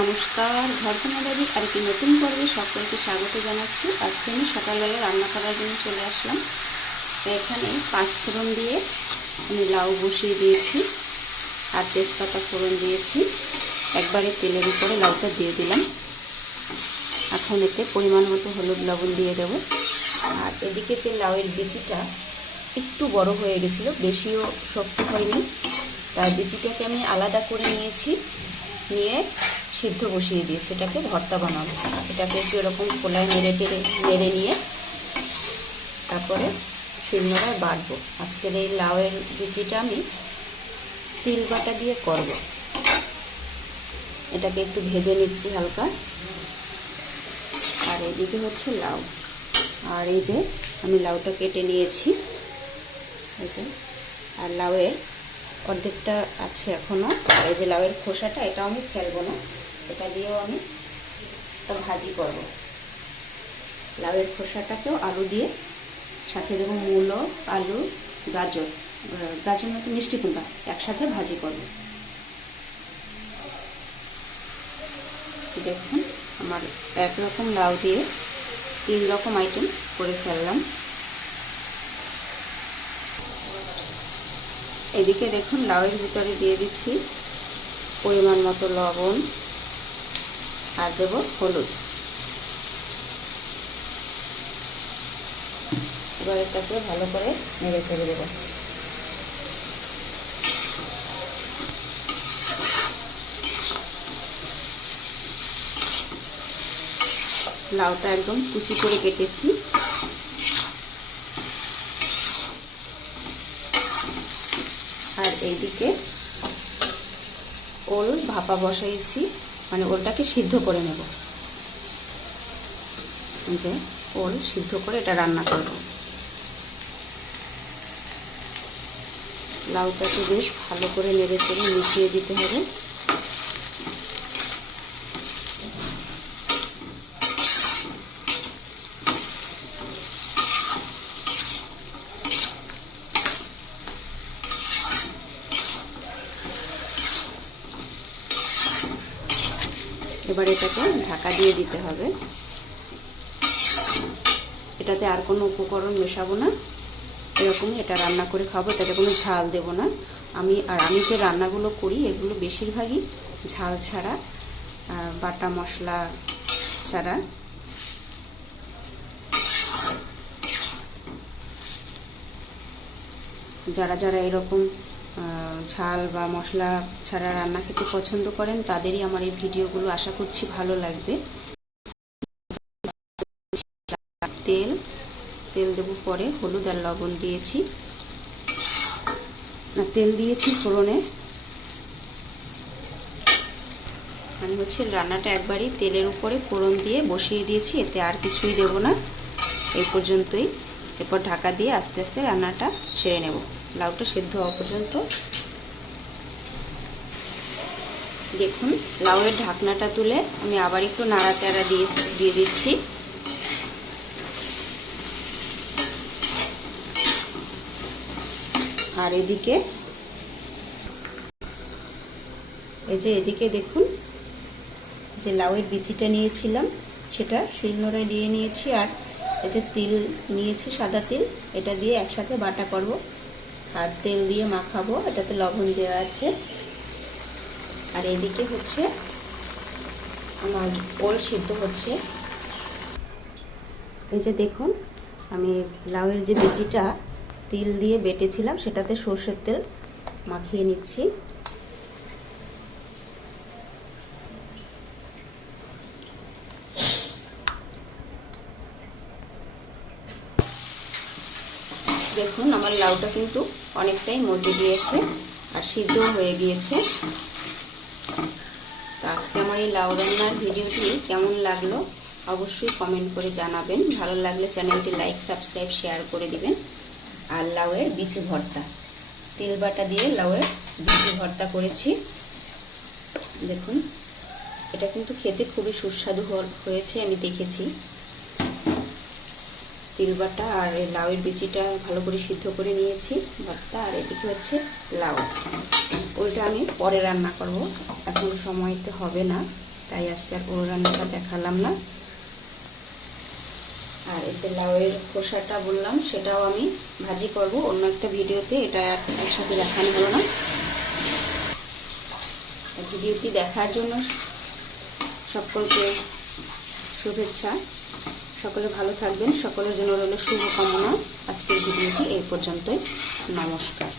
নমস্কার, ঘরকন্যা বাড়ির আরেকটি নতুন পর্বে সকলকে স্বাগত জানাচ্ছি। আজকে আমি সকালবেলা রান্না করার জন্য চলে আসলাম। এখানে 5 ফোড়ন দিয়ে আমি লাউ বসিয়ে দিয়েছি আর তেজপাতা ফোড়ন দিয়েছি। একবারে তেলের উপরে লাউটা দিয়ে দিলাম। এখন এতে পরিমাণ মতো হলুদ লবণ দিয়ে দেবো। আর এদিকে যে লাউয়ের বিচিটা একটু বড় হয়ে গেছিলো, বেশিও শক্ত হয়নি, তার বিচিটাকে আমি আলাদা করে নিয়েছি, নিয়ে সিদ্ধ বসিয়ে দিয়েছি। এটাকে ভর্তা বানাবো। এটাকে একটু এরকম খোলায় নেড়ে নিয়ে তারপরে শিলনোড়ায় বাটবো। আজকের এই লাউয়ের বিচিটা আমি তিল বাটা দিয়ে করব। এটাকে একটু ভেজে নিচ্ছি হালকা। আর এইদিকে হচ্ছে লাউ, আর এই যে আমি লাউটা কেটে নিয়েছি, এই যে। আর লাউয়ের অর্ধেকটা আছে এখনও। আর এই যে লাউয়ের খোসাটা, এটাও আমি ফেলবো না, এটা দিয়েও আমি একটা ভাজি করব। লাউয়ের খোসাটাকেও আলু দিয়ে সাথে দেবো মূলো, আলু, গাজর মতো মিষ্টি কুমড়া একসাথে ভাজি করব। দেখুন, আমার একরকম লাউ দিয়ে 3 রকম আইটেম করে ফেললাম। এদিকে দেখুন, লাউয়ের ভিতরে দিয়ে দিচ্ছি পরিমাণ মতো লবণ আর দেব হলুদ। এবার এটাকে ভালো করে নেড়ে চেড়ে দেব। লাউটা একদম কুচি করে কেটেছি। আর এইদিকে ওল ভাপা বসাইছি, মানে ওলটাকে সিদ্ধ করে নেব। যে ওল সিদ্ধ করে এটা রান্না করব। লাউটাকে বেশ ভালো করে নেড়ে চেড়ে মিশিয়ে দিতে হবে। এবার এটাকে ঢাকা দিয়ে দিতে হবে। এটাতে আর কোনো উপকরণ মেশাবো না, এরকমই এটা রান্না করে খাবো। এটাতে কোনো ঝাল দেব না। আমি যে রান্নাগুলো করি এগুলো বেশিরভাগই ঝাল ছাড়া, বাটা মশলা ছাড়া। যারা যারা এরকম ঝাল বা মশলা ছাড়া রান্না খেতে পছন্দ করেন তাদেরই আমার এই ভিডিওগুলো আশা করছি ভালো লাগবে। তেল দেবো পরে, হলুদ আর লবণ দিয়েছি না, তেল দিয়েছি ফোড়নে। মানে হচ্ছে রান্নাটা একবারই তেলের উপরে ফোড়ন দিয়ে বসিয়ে দিয়েছি, এতে আর কিছুই দেব না, এই পর্যন্তই। এরপর ঢাকা দিয়ে আস্তে আস্তে রান্নাটা সেরে নেব, লাউটা সেদ্ধ হওয়া পর্যন্ত। দেখুন, লাউয়ের ঢাকনাটা তুলে আমি আবার একটু নাড়াচাড়া দিয়ে দিচ্ছি। আর এদিকে এদিকে দেখুন, যে লাউয়ের বিচিটা নিয়েছিলাম সেটা শিলনোড়ায় দিয়ে নিয়েছি। আর এই যে তিল নিয়েছি, সাদা তিল, এটা দিয়ে একসাথে বাটা করব আর তেল দিয়ে মাখাবো। এটাতে লবণ দেওয়া আছে। আর এদিকে হচ্ছে আমার ওল সিদ্ধ হচ্ছে। এই যে দেখুন, আমি লাউয়ের যে বিচিটা তিল দিয়ে বেটেছিলাম সেটাতে সর্ষের তেল মাখিয়ে নিচ্ছি। দেখুন, আমার লাউটা কিন্তু অনেকটাই মজে গিয়েছে আর সিদ্ধ হয়ে গিয়েছে। তো আজকে আমার এই লাউ রান্নার ভিডিওটি কেমন লাগলো অবশ্যই কমেন্ট করে জানাবেন। ভালো লাগলে চ্যানেলটি লাইক, সাবস্ক্রাইব, শেয়ার করে দিবেন। আর লাউয়ের বিচি ভর্তা, তেল বাটা দিয়ে লাউয়ের বিচি ভর্তা করেছি। দেখুন, এটা কিন্তু খেতে খুবই সুস্বাদু হয়েছে, আমি দেখেছি। তিল বাটা আর এই লাউয়ের বিচিটা ভালো করে সিদ্ধ করে নিয়েছি ভর্তা। আর এদিকে হচ্ছে লাউ, ওইটা আমি পরে রান্না করব, এখন সময়তে হবে না। তাই আজকে আর ওর রান্নাটা দেখালাম না। আর এই যে লাউয়ের খোসাটা বললাম, সেটাও আমি ভাজি করব অন্য একটা ভিডিওতে, এটা আর একসাথে দেখানো হলো না। ভিডিওটি দেখার জন্য সকলকে শুভেচ্ছা। সকলে ভালো থাকবেন, সকলের জন্য রইল শুভকামনা। আজকের ভিডিওটি এই পর্যন্তই। নমস্কার।